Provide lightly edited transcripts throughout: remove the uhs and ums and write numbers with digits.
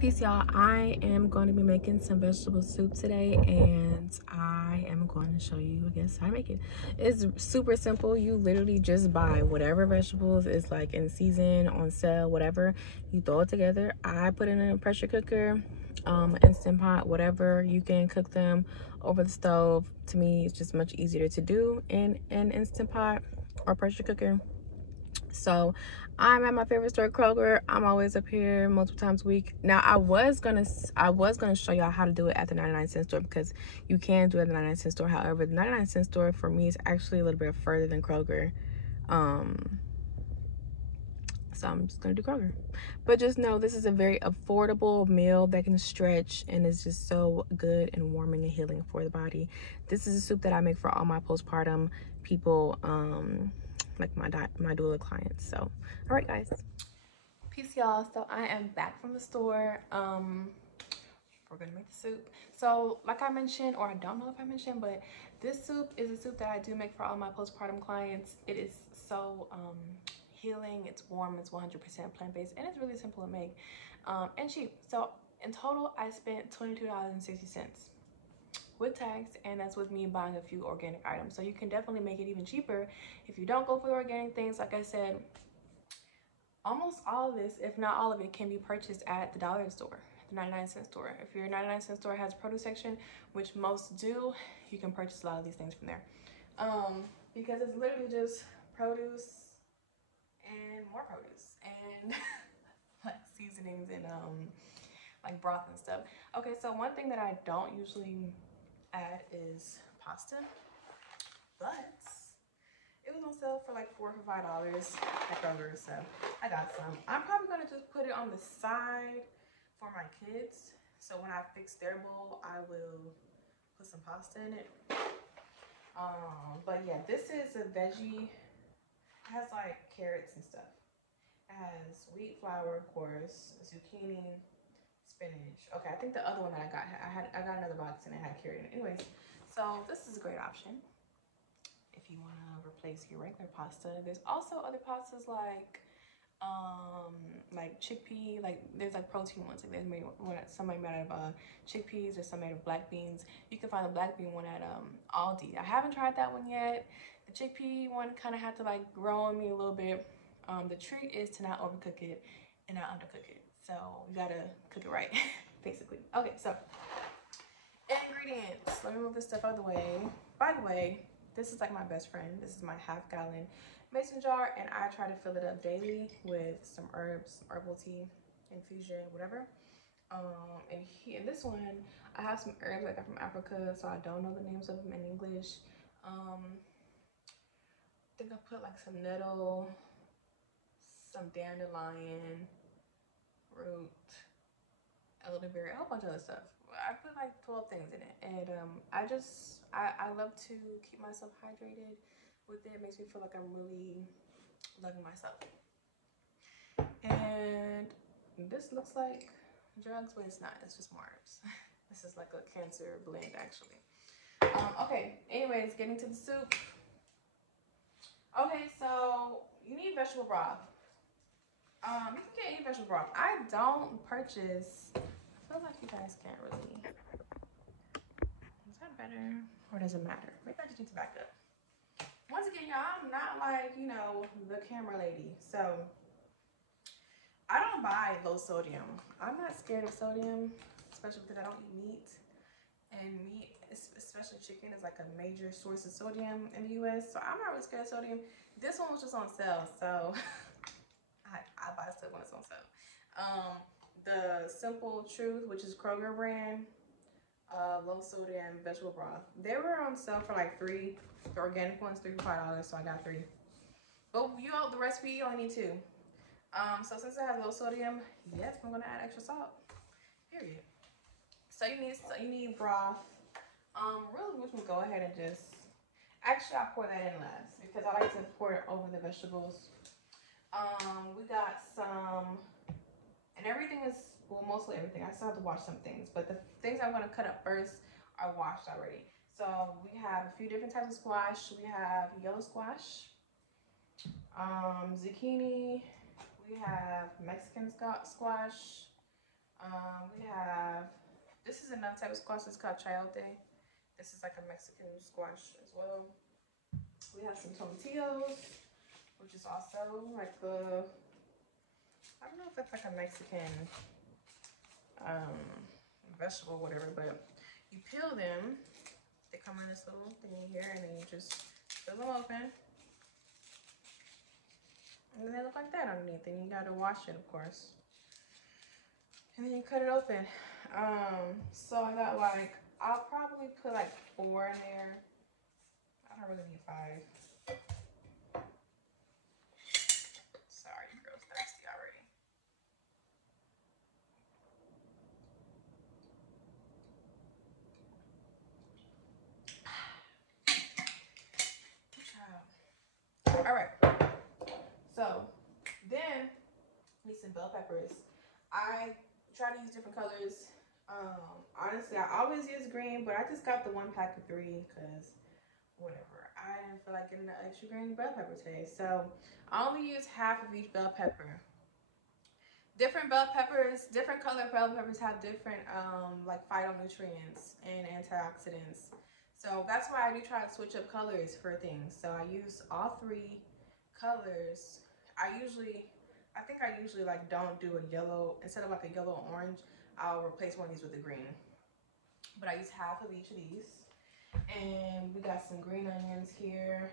Peace, y'all. I am going to be making some vegetable soup today, and I am going to show you, I guess, how to make it. It's super simple. You literally just buy whatever vegetables is like in season, on sale, whatever. You throw it together. I put it in a pressure cooker, Instant Pot, whatever. You can cook them over the stove. To me, it's just much easier to do in an Instant Pot or pressure cooker. So I'm at my favorite store, Kroger. I'm always up here multiple times a week. Now I was gonna show y'all how to do it at the 99-cent store, because you can do it at the 99-cent store. However, the 99-cent store for me is actually a little bit further than Kroger. So I'm just gonna do Kroger. But just know this is a very affordable meal that can stretch and is just so good and warming and healing for the body. This is a soup that I make for all my postpartum people, like my doula clients. So all right, guys. Peace, y'all. So I am back from the store. We're gonna make the soup. So like I mentioned, or I don't know if I mentioned, but this soup is a soup that I do make for all my postpartum clients. It is so healing, it's warm, it's 100% plant-based, and it's really simple to make, and cheap. So in total I spent $22.60 with tax, and that's with me buying a few organic items. So you can definitely make it even cheaper if you don't go for the organic things. Like I said, almost all of this, if not all of it, can be purchased at the dollar store, the 99-cent store. If your 99-cent store has a produce section, which most do, you can purchase a lot of these things from there, because it's literally just produce and more produce and like seasonings and like broth and stuff. Okay, so one thing that I don't usually add is pasta, but it was on sale for like $4 or $5 at Kroger, so I got some. I'm probably gonna just put it on the side for my kids, so when I fix their bowl I will put some pasta in it. But yeah, this is a veggie. It has like carrots and stuff. It has wheat flour, of course, zucchini, spinach. Okay, I think the other one that I got another box and it had carrot in it. Anyways, so this is a great option if you want to replace your regular pasta. There's also other pastas like chickpea, like there's like protein ones. Like there's made some made out of chickpeas, or some made of black beans. You can find the black bean one at Aldi. I haven't tried that one yet. The chickpea one kind of had to like grow on me a little bit. The trick is to not overcook it and not undercook it. So you gotta cook it right, basically. Okay, so ingredients. Let me move this stuff out of the way. By the way, this is like my best friend. This is my half-gallon mason jar, and I try to fill it up daily with some herbs, herbal tea, infusion, whatever. In this one, I have some herbs I got from Africa, so I don't know the names of them in English. I think I put like some nettle, some dandelion root, elderberry, a whole bunch of other stuff. I put like 12 things in it, and I love to keep myself hydrated with it. It makes me feel like I'm really loving myself. And this looks like drugs, but it's not. It's just more herbs. This is like a cancer blend, actually. Okay, anyways, getting to the soup. Okay, so you need vegetable broth. You can get any vegetable broth. I don't purchase. I feel like you guys can't really. Is that better, or does it matter? Maybe I just need to back up. Once again, y'all, I'm not like, you know, the camera lady, so I don't buy low sodium. I'm not scared of sodium, especially because I don't eat meat, and meat, especially chicken, is like a major source of sodium in the US, so I'm not really scared of sodium. This one was just on sale, so I buy stuff when it's on sale. The Simple Truth, which is Kroger brand, low sodium vegetable broth. They were on sale for like $3, the organic ones, $3 for $5, so I got 3. But the recipe, you only need 2. So since it has low sodium, yes, I'm gonna add extra salt. Period. So you need broth. Really, we can go ahead and just. Actually, I'll pour that in last because I like to pour it over the vegetables. We got some, and everything is, well, mostly everything. I still have to wash some things, but the things I'm gonna cut up first are washed already. So we have a few different types of squash. We have yellow squash, zucchini. We have Mexican squash, We have, this is another type of squash. It's called chayote. This is like a Mexican squash as well. We have some tomatillos, which is also like a, I don't know if it's like a Mexican vegetable or whatever, but you peel them. They come in this little thing here, and then you just peel them open. And then they look like that underneath, and you gotta wash it, of course. And then you cut it open. So I got like, I'll probably put like 4 in there. I don't really need 5. Sorry, girl's thirsty already. All right. So then need some bell peppers. I try to use different colors. Honestly, I always use green, but I just got the 1 pack of 3 because whatever. I didn't feel like getting the extra green bell pepper today. So I only use half of each bell pepper. Different bell peppers, different color bell peppers have different like phytonutrients and antioxidants. So that's why I do try to switch up colors for things. So I use all 3 colors. I think I usually like don't do a yellow, instead of like a yellow or orange, I'll replace one of these with a green. But I use half of each of these. And we got some green onions here.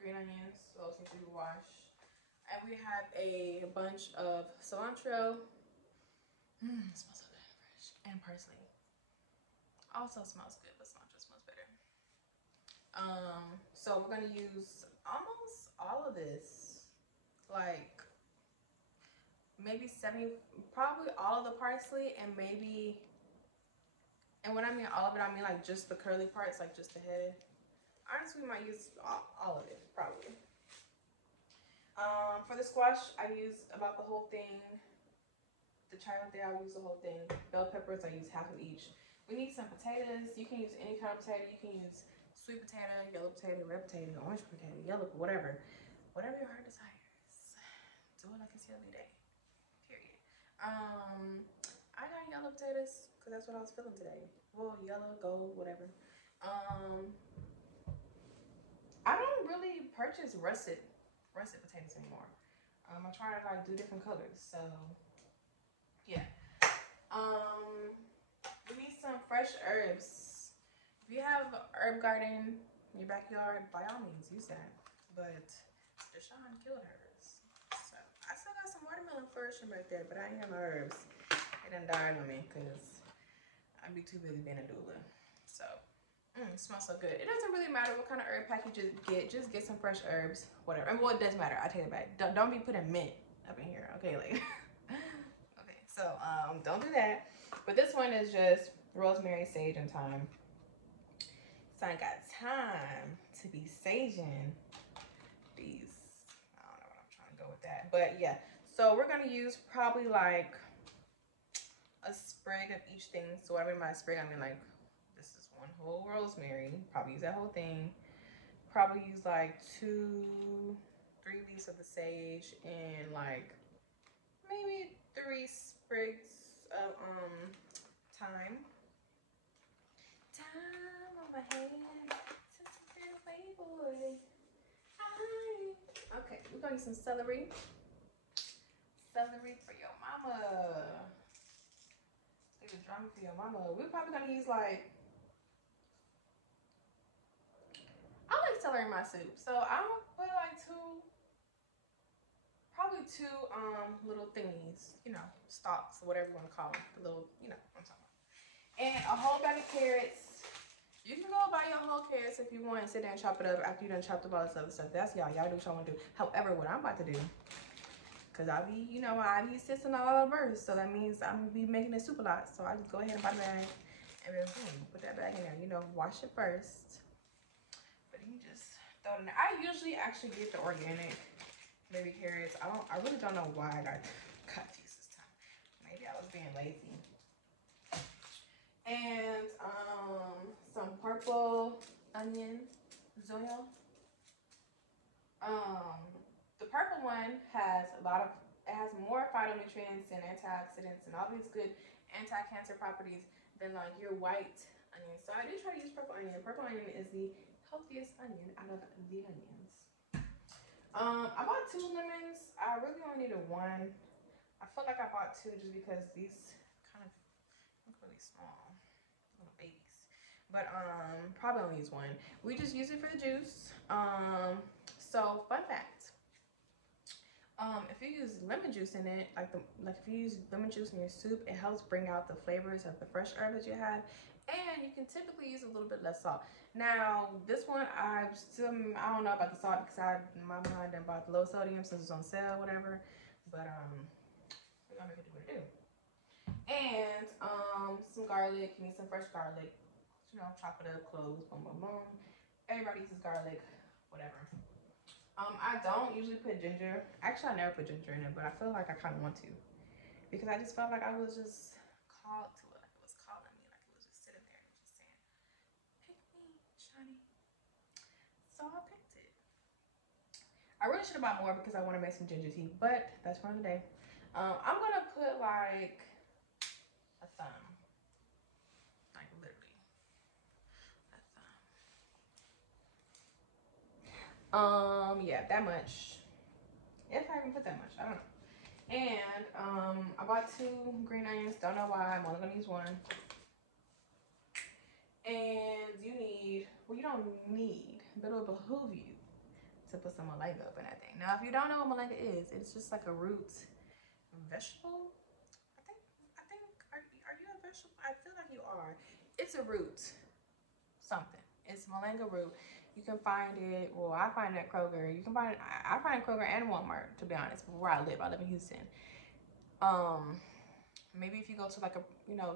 Green onions, those need to be washed. And we have a bunch of cilantro. It smells so good and fresh. And parsley. Also smells good, but cilantro smells better. So we're gonna use almost all of this. Like maybe 70, probably all of the parsley, and maybe, and when I mean all of it, I mean like just the curly parts, like just the head. Honestly, we might use all of it, probably. For the squash, I used about the whole thing. The chayote, I use the whole thing. Bell peppers, I use half of each. We need some potatoes. You can use any kind of potato. You can use sweet potato, yellow potato, red potato, orange potato, yellow, whatever. Whatever your heart desires. Do it like it's your day. Period. I got yellow potatoes because that's what I was feeling today. Well, yellow, gold, whatever. I don't really purchase russet potatoes anymore. I try to like do different colors. So yeah. We need some fresh herbs. If you have an herb garden in your backyard, by all means use that. But Deshawn killed hers. So I still got some watermelon flourishing right there, but I ain't got no herbs. They done died on me because I'd be too busy being a doula. So it smells so good. It doesn't really matter what kind of herb pack you just get some fresh herbs, whatever. And well, it does matter. I take it back. Don't be putting mint up in here, okay? Like, okay. So don't do that. But this one is just rosemary, sage, and thyme. So I ain't got time to be saging these. I don't know what I'm trying to go with that, but yeah. So we're gonna use probably like a sprig of each thing. So what I mean by sprig, I mean like, this is 1 whole rosemary. Probably use that whole thing. Probably use like 2-3 leaves of the sage and like maybe 3 sprigs of thyme. Time on my hand, since I'm here away, boy. Okay, we're gonna use some celery. Celery for your mama. Leave a drum for your mama. We're probably gonna use like, I like celery in my soup, so I'm gonna put like 2, probably 2 little thingies, you know, stalks, whatever you want to call them, the little, you know what I'm talking about. And a whole bag of carrots. You can go buy your whole carrots if you want and sit there and chop it up after you done chopped up all this other stuff. That's y'all. Y'all do what y'all want to do. However, what I'm about to do, because I be, you know, I be sitting all over burst, so that means I'm going to be making this soup a lot. So I just go ahead and buy the bag and then boom, put that bag in there. You know, wash it first. But you just throw it in there. I usually actually get the organic baby carrots. I really don't know why I got these this time. Maybe I was being lazy. And some purple onion, zoil. The purple one has a lot of it has more phytonutrients and antioxidants and all these good anti-cancer properties than like your white onion. So I do try to use purple onion. Purple onion is the healthiest onion out of the onions. I bought 2 lemons. I really only needed 1. I feel like I bought 2 just because these kind of look really small, little babies. But probably only use 1. We just use it for the juice. So fun fact. If you use lemon juice in it, like if you use lemon juice in your soup, it helps bring out the flavors of the fresh herbs that you have, and you can typically use a little bit less salt. Now, this one I don't know about the salt because my mind done bought the low sodium since it's on sale, whatever. But we're gonna make it do what it do. And some garlic. You need some fresh garlic. You know, chop it up, cloves, boom, boom, boom. Everybody uses garlic, whatever. I don't usually put ginger. Actually, I never put ginger in it, but I feel like I kind of want to because I just felt like I was just called to it, like it was calling me, like it was just sitting there and just saying, "Pick me, Shani." So I picked it. I really should have bought more because I want to make some ginger tea, but that's for another day. I'm gonna put like a thumb, like literally a thumb. Yeah, that much. If I even put that much, I don't know. And I bought 2 green onions. Don't know why. I'm only gonna use 1. And you need, well, you don't need, but it'll behoove you to put some moringa up in that thing. Now, if you don't know what moringa is, it's just like a root vegetable. I think. Are you a vegetable? I feel like you are. It's a root. Something. It's moringa root. You can find it, well, I find it at Kroger. You can find it, I find it Kroger and Walmart, to be honest, where I live in Houston. Maybe if you go to like a,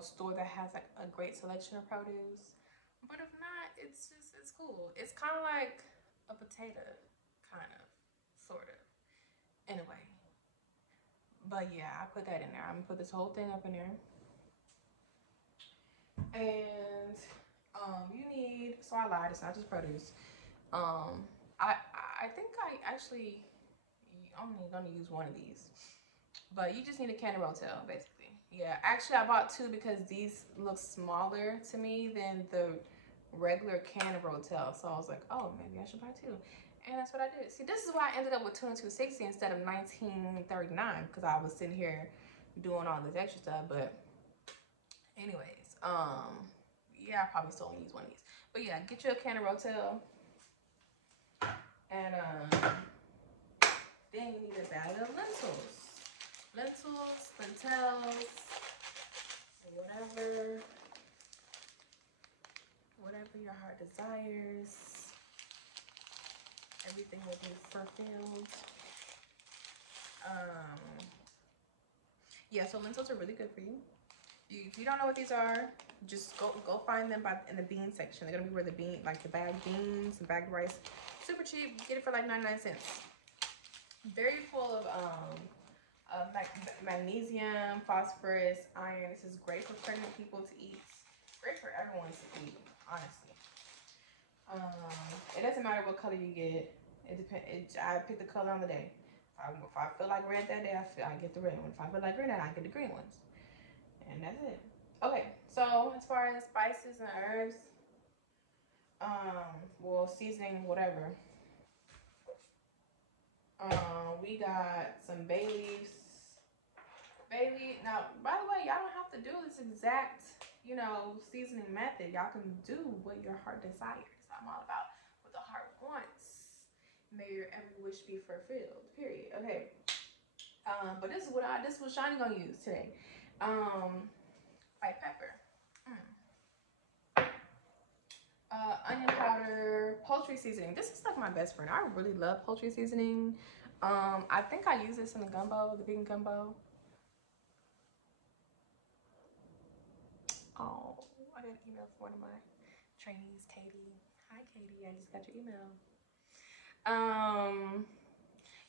store that has like a great selection of produce. But if not, it's cool. It's kind of like a potato, kind of, sort of, in a way. But yeah, I put that in there. I'm gonna put this whole thing up in there. And you need, so I lied, it's not just produce. I think I actually only gonna use 1 of these, but you just need a can of Rotel, basically. Yeah, actually I bought 2 because these look smaller to me than the regular can of Rotel, so I was like, oh, maybe I should buy 2, and that's what I did. See, this is why I ended up with $22.60 instead of $19.39 because I was sitting here doing all this extra stuff. But anyways, yeah, I probably still only use 1 of these. But yeah, get you a can of Rotel. And then you need a bag of lentils. Lentils, whatever your heart desires. Everything will be fulfilled. Yeah, so lentils are really good for you. If you don't know what these are, just go find them in the bean section. They're gonna be where the bagged beans and bagged rice. Super cheap. Get it for like 99 cents. Very full of magnesium, phosphorus, iron. This is great for pregnant people to eat. Great for everyone to eat, honestly. It doesn't matter what color you get. It depends. I pick the color on the day. If I feel like red that day, I get the red one. If I feel like green that, I get the green ones. And that's it. Okay, so as far as spices and herbs, well, seasoning, whatever. We got some bay leaves. Now, by the way, y'all don't have to do this exact, seasoning method. Y'all can do what your heart desires. I'm all about what the heart wants. May your every wish be fulfilled. Period. Okay. But this is what Shani gonna use today. White pepper. Onion powder, poultry seasoning. This is like my best friend. I really love poultry seasoning. I think I use this in the gumbo, the vegan gumbo. Oh, I got an email from one of my trainees, Katie. Hi, Katie. I just got your email.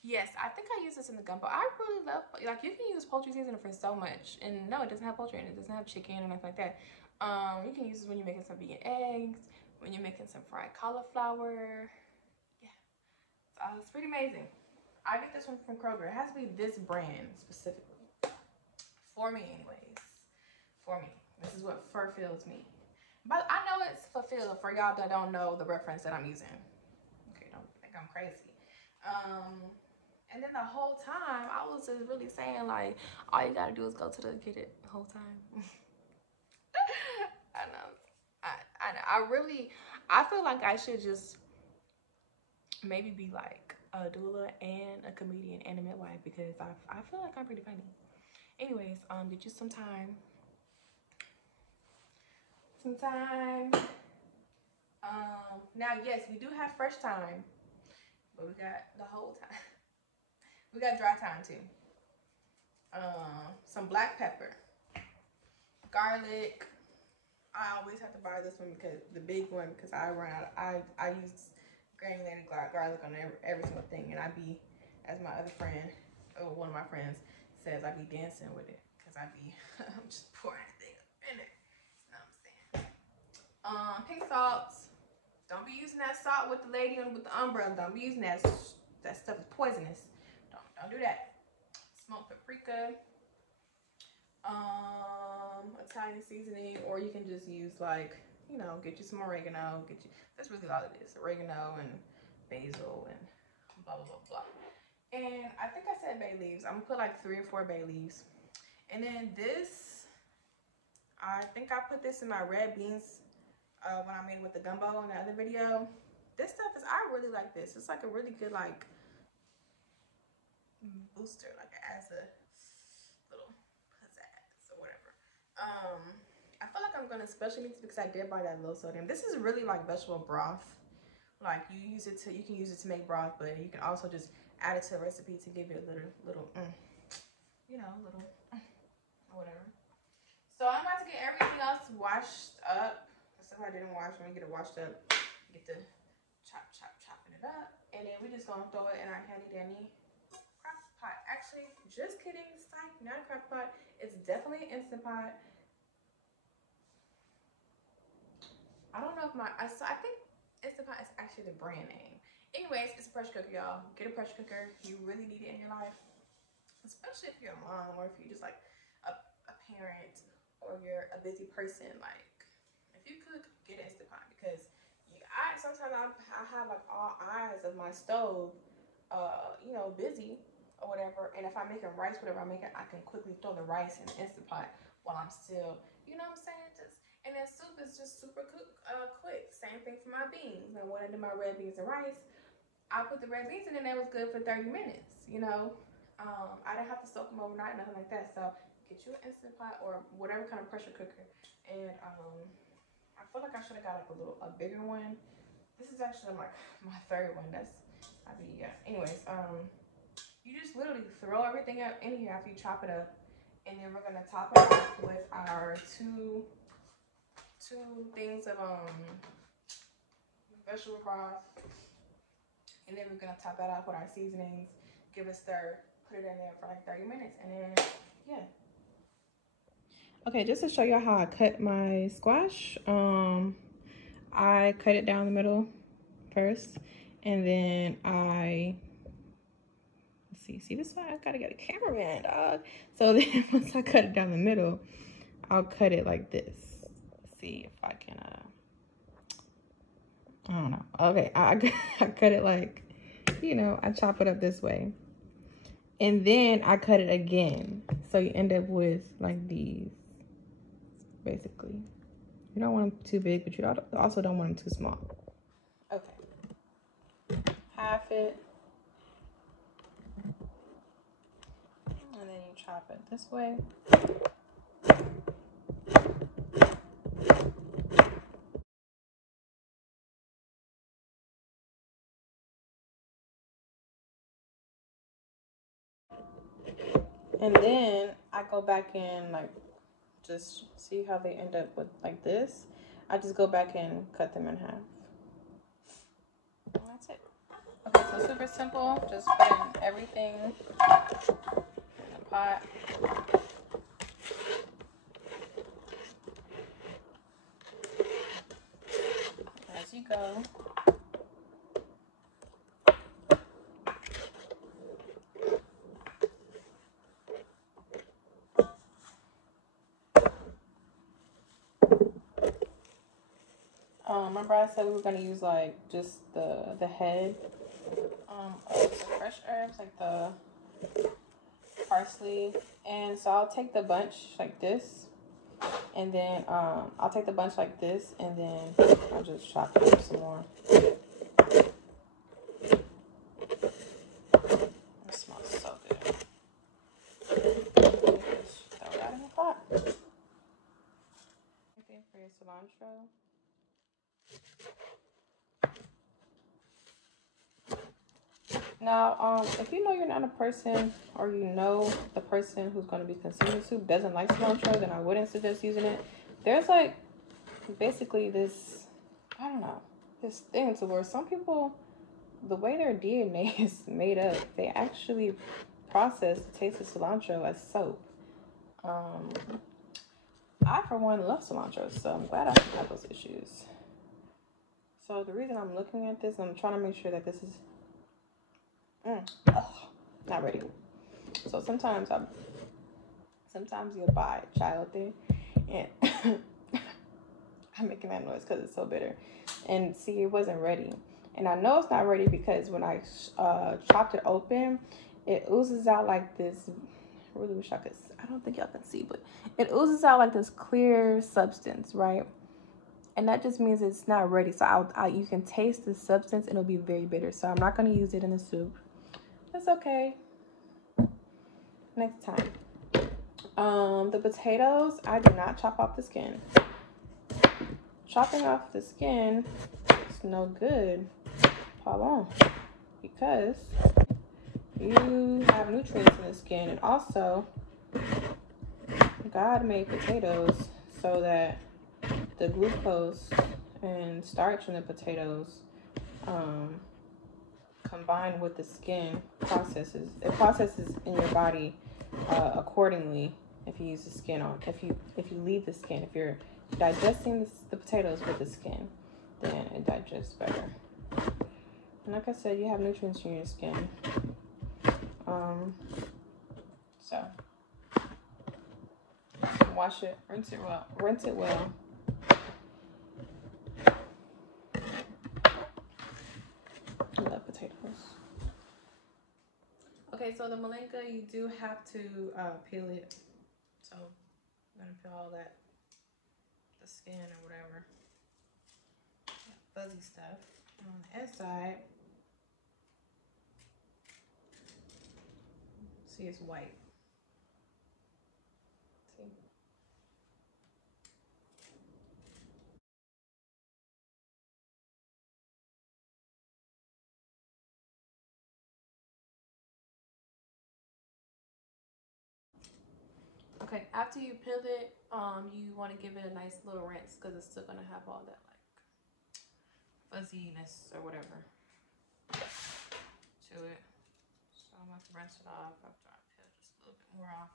Yes, I think I use this in the gumbo. I really love, like, you can use poultry seasoning for so much. And no, it doesn't have poultry in it. It doesn't have chicken or nothing like that. You can use this when you're making some vegan eggs, when you're making some fried cauliflower. Yeah, it's pretty amazing. I get this one from Kroger. It has to be this brand specifically. For me, anyways. For me. This is what fulfills me. But I know it's fulfilled for y'all that don't know the reference that I'm using. Okay, don't think I'm crazy. And then the whole time, I was just really saying, like, all you gotta do is go to the get it the whole time. I know. I feel like I should just maybe be like a doula and a comedian and a midwife, because I feel like I'm pretty funny. Anyways, get you some time. Now, yes, we do have fresh thyme, but we got the whole time. We got dry thyme too. Some black pepper, garlic. I always have to buy this one, because the big one, because I run out. I use granulated garlic on every single thing, and I be, as my other friend, or one of my friends says, I be dancing with it, because I be I'm just pouring things in it. You know what I'm saying? Pink salt. Don't be using that salt with the lady with the umbrella. Don't be using that. That stuff is poisonous. Don't do that. Smoked paprika. Italian seasoning, or you can just use, like, you know, get you some oregano. That's really all it is. Oregano and basil and blah blah blah blah. And I think I said bay leaves. I'm gonna put like 3 or 4 bay leaves. And then this, I think I put this in my red beans when I made it with the gumbo in the other video. This stuff is, I really like this. It's like a really good, like, booster, like it adds a little pizzazz or whatever. I feel like I'm gonna special mix, because I did buy that low sodium. This is really like vegetable broth. Like, you can use it to make broth, but you can also just add it to a recipe to give it a little you know, little whatever. So I'm about to get everything else washed up. The stuff I didn't wash, when we get it washed up, get the chopping it up, and then we're just gonna throw it in our handy dandy crock pot. Actually, just kidding, psych, not a crock pot. It's definitely an Instant Pot. I don't know if I think Instant Pot is actually the brand name. Anyways, it's a pressure cooker, y'all. Get a pressure cooker. You really need it in your life, especially if you're a mom, or if you're just like a parent, or you're a busy person. Like, if you cook, get an Instant Pot, because sometimes I have like all eyes of my stove, you know, busy or whatever. And if I'm making rice, whatever I'm making, I can quickly throw the rice in the Instant Pot while I'm still, you know what I'm saying? And then soup is just super quick. Same thing for my beans. And when I do my red beans and rice, I put the red beans in, and that was good for 30 minutes, you know. I didn't have to soak them overnight, nothing like that. So get you an Instant Pot or whatever kind of pressure cooker. And I feel like I should have got like a bigger one. This is actually like my 3rd one. Yeah. Anyways, you just literally throw everything up in here after you chop it up, and then we're gonna top it off with our two things of vegetable broth, and then we're gonna top that off with our seasonings, give it a stir, put it in there for like 30 minutes, and then yeah. Okay, just to show you how I cut my squash, I cut it down the middle first, and then see this one, I gotta get a cameraman, dog. So then once I cut it down the middle, I'll cut it like this. Let's see if I can, I don't know. Okay, I cut it like, you know, I chop it up this way. And then I cut it again. So you end up with like these, basically. You don't want them too big, but you also don't want them too small. Okay. Half it. And then you chop it this way. And then I go back in, like, just see how they end up with like this. I just go back and cut them in half. And that's it. Okay, so super simple. Just put in everything in the pot. As you go. Remember I said we were gonna use like just the head of the fresh herbs, like the parsley, and so I'll take the bunch like this, and then I'll take the bunch like this, and then I'll just chop it up some more. It smells so good. Just throw that in the pot. Anything for your cilantro. Now, if you know you're not a person, or you know the person who's going to be consuming soup doesn't like cilantro, then I wouldn't suggest using it. There's like basically this, I don't know, this thing to where some people, the way their DNA is made up, they actually process the taste of cilantro as soap. I, for one, love cilantro, so I'm glad I don't have those issues. So the reason I'm looking at this, I'm trying to make sure that this is not ready. So sometimes you'll buy chayote, and I'm making that noise because it's so bitter. And see, it wasn't ready. And I know it's not ready because when I chopped it open, it oozes out like this. I really wish I could. I don't think y'all can see, but it oozes out like this clear substance, right? And that just means it's not ready. So you can taste the substance, and it'll be very bitter. So I'm not going to use it in the soup. That's okay. Next time. The potatoes, I do not chop off the skin. Chopping off the skin is no good, Paulon, because you have nutrients in the skin, and also God made potatoes so that the glucose and starch in the potatoes combined with the skin processes in your body accordingly. If you use the skin on, if you leave the skin, if you're digesting the potatoes with the skin, then it digests better. And like I said, you have nutrients in your skin. So wash it, rinse it well. I love potatoes. Okay, so the malinka, you do have to peel it. So I'm gonna peel all that, the skin or whatever, fuzzy stuff. And on the inside, see, it's white. See? Okay, after you peel it, you want to give it a nice little rinse because it's still gonna have all that like fuzziness or whatever to it. So I'm going to rinse it off after I peel just a little bit more off.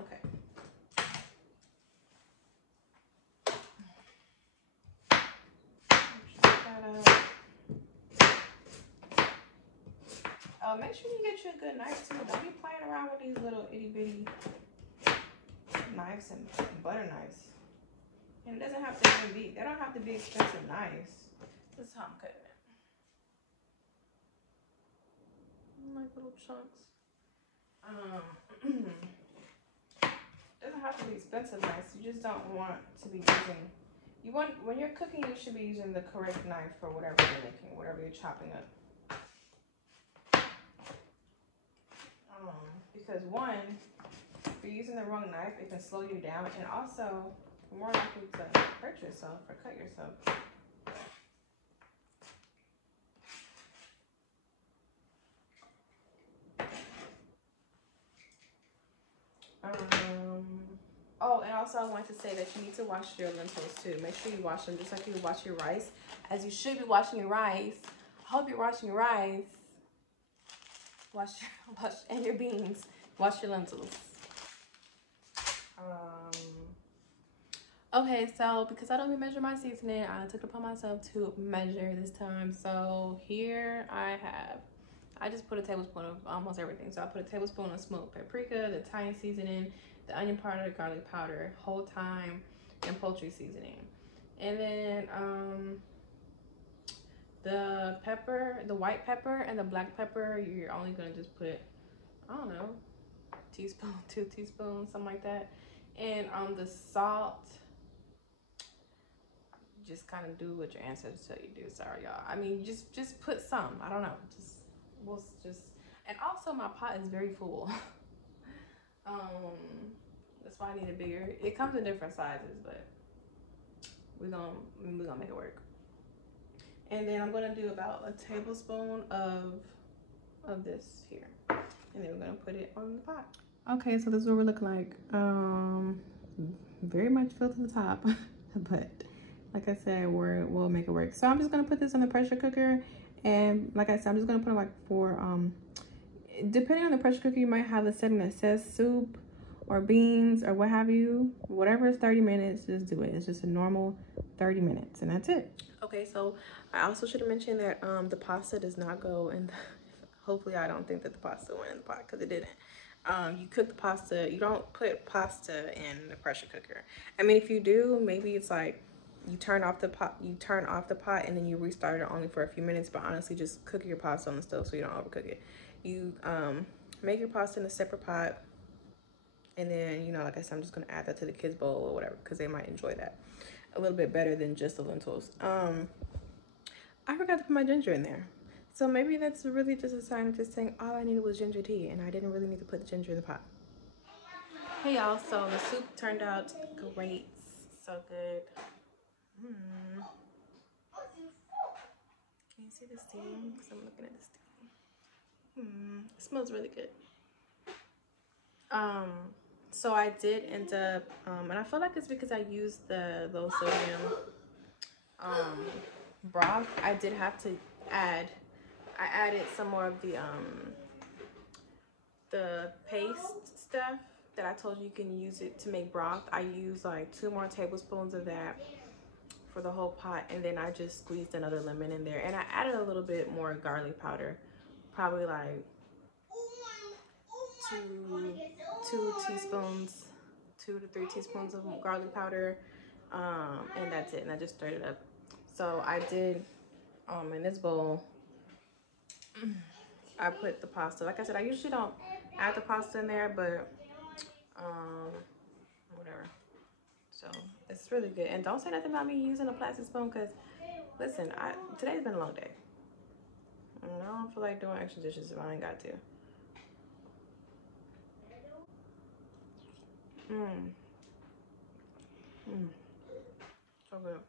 Okay. Make sure you get you a good knife too. Don't be playing around with these little itty bitty knives and butter knives. And it doesn't have to be, they don't have to be expensive knives. This is how I'm cutting it. Like little chunks. Doesn't have to be expensive knives. You just don't want to be using, when you're cooking, you should be using the correct knife for whatever you're making, whatever you're chopping up. Because one, if you're using the wrong knife, it can slow you down, and also you're more likely to hurt yourself or cut yourself. Oh, and also I want to say that you need to wash your lentils too. Make sure you wash them just like you wash your rice, as you should be washing your rice. I hope you're washing your rice. Wash and your beans. Wash your lentils. Okay, so because I don't even measure my seasoning, I took it upon myself to measure this time. So here I just put a tablespoon of almost everything. So I put a tablespoon of smoked paprika, the Thai seasoning, the onion powder, the garlic powder, whole thyme, and poultry seasoning. And then the pepper, the white pepper and the black pepper, you're only gonna just put, I don't know, teaspoon, 2 teaspoons, something like that. And the salt, just kind of do what your ancestors tell you to do. Sorry, y'all. I mean, just put some. I don't know. Just. And also, my pot is very full. That's why I need a bigger. It comes in different sizes, but we're gonna make it work. And then I'm gonna do about a tablespoon of this here, and then we're gonna put it on the pot. Okay, so this is what we're looking like. Very much filled to the top, but like I said, we'll make it work. So I'm just gonna put this in the pressure cooker, and like I said, I'm just gonna put it like for depending on the pressure cooker, you might have a setting that says soup or beans or what have you. Whatever is 30 minutes, just do it. It's just a normal 30 minutes, and that's it. Okay, so I also should have mentioned that the pasta does not go in the, hopefully I don't think that the pasta went in the pot, because it didn't. You cook the pasta, you don't put pasta in the pressure cooker. I mean, if you do, maybe it's like you turn off the pot and then you restart it only for a few minutes, but honestly just cook your pasta on the stove so you don't overcook it. You make your pasta in a separate pot, and then, you know, like I said, I'm just gonna add that to the kids' bowl or whatever, because they might enjoy that a little bit better than just the lentils. I forgot to put my ginger in there. So maybe that's really just a sign of just saying all I needed was ginger tea, and I didn't really need to put the ginger in the pot. Hey y'all, so the soup turned out great. So good. Can you see the steam? Because I'm looking at the steam. It smells really good. So I did end up, and I feel like it's because I used the low sodium broth. I did have to I added some more of the paste stuff that I told you can use it to make broth. I used like 2 more tablespoons of that for the whole pot, and then I just squeezed another lemon in there, and I added a little bit more garlic powder, probably like 2 teaspoons, 2 to 3 teaspoons of garlic powder, and that's it. And I just stirred it up. So I did in this bowl, I put the pasta. Like I said, I usually don't add the pasta in there, but whatever. So it's really good. And don't say nothing about me using a plastic spoon, because listen, today's been a long day. And I don't feel like doing extra dishes if I ain't got to. So good.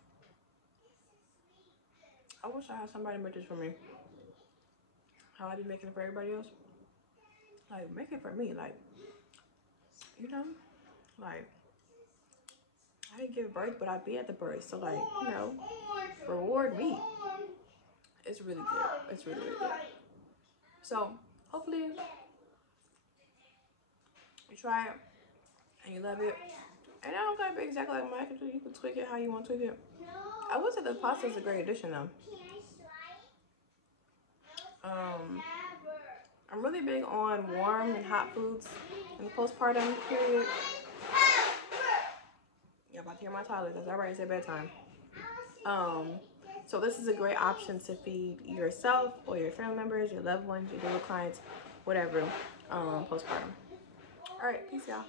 I wish I had somebody make this for me. How I be making it for everybody else. Like, make it for me. Like, you know, like, I didn't give birth, but I be at the birth. So, like, you know, reward me. It's really good. It's really, really good. So, hopefully, you try it and you love it. And I don't gotta be exactly like mine. You can tweak it how you want to tweak it. I would say the pasta is a great addition, though. I'm really big on warm and hot foods in the postpartum period. You're about to hear my toddler. That's all right. It's at bedtime. So this is a great option to feed yourself or your family members, your loved ones, your doula clients, whatever, postpartum. All right, peace, y'all.